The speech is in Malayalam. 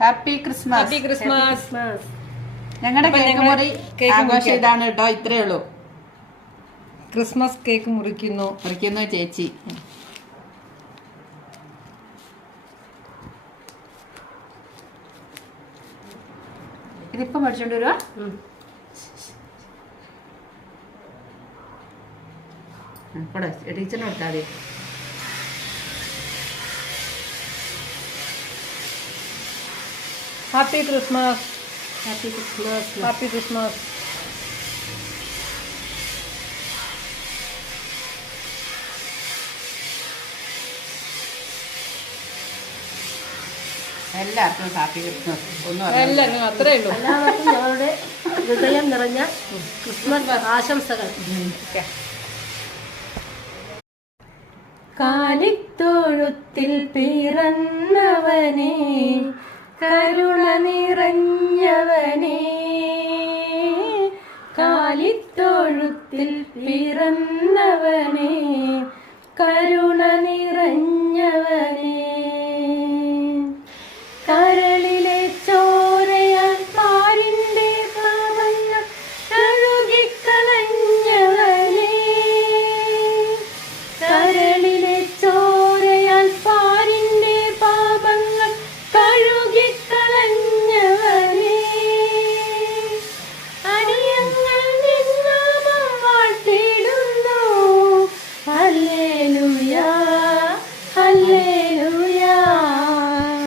Happy Christmas. Happy Christmas. ഞങ്ങളുടെ കേക്ക് മുറി ആഘോഷം ഇതാണ് കേട്ടോ. ഇത്രേ ഉള്ളൂ. ക്രിസ്മസ് കേക്ക് മുറിക്കുന്നു ചേച്ചി. ഇതിപ്പം മേടിച്ചോണ്ട് വരുവാ. കൂടെ ടീച്ചറിന് കൊടുത്താൽ മതി. Happy Christmas. Happy Christmas. Happy Christmas. എല്ലാവർക്കും ഹാപ്പി ക്രിസ്മസ്. എല്ലാവരും അത്രേ ഉള്ളൂ. എല്ലാവർക്കും ഞങ്ങളുടെ ഹൃദയം നിറഞ്ഞ ക്രിസ്മസ് ആശംസകൾ. കാലിത്തൊഴുത്തിൽ പിറന്നവനെ, കരുണ നിറഞ്ഞവനെ, കാലിത്തൊഴുത്തിൽ പിറന്നവനെ, കരുണ